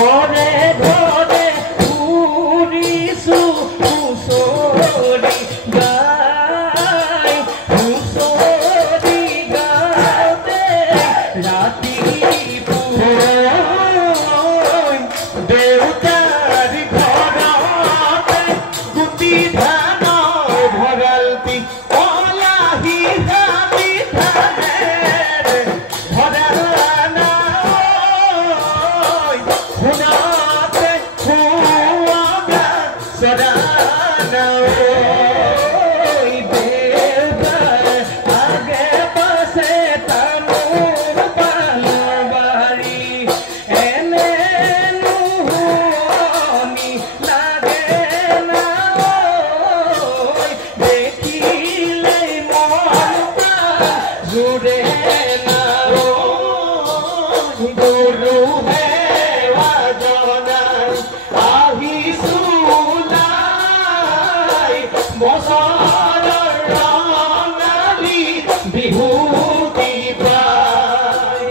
ঘৰে ঘৰে ঘূৰিছো হুঁচৰি গাই হুঁচৰি গাওঁতে ৰাতিপুৱা দেউতাৰ ঘৰতে গুটি ধানৰ ভঁৰালটি অলাহি হাবি ধানেৰে ভৰা শুনাতে শুৱাগা চৰানা দেউতাৰ আগে পাছে তামোল পাণৰ বাৰী এনে নুশুৱনি লাগে না দেখিলেই মন প্ৰাণ জুৰে না গৰু বছৰৰ ৰঙালী বিহুতি পায়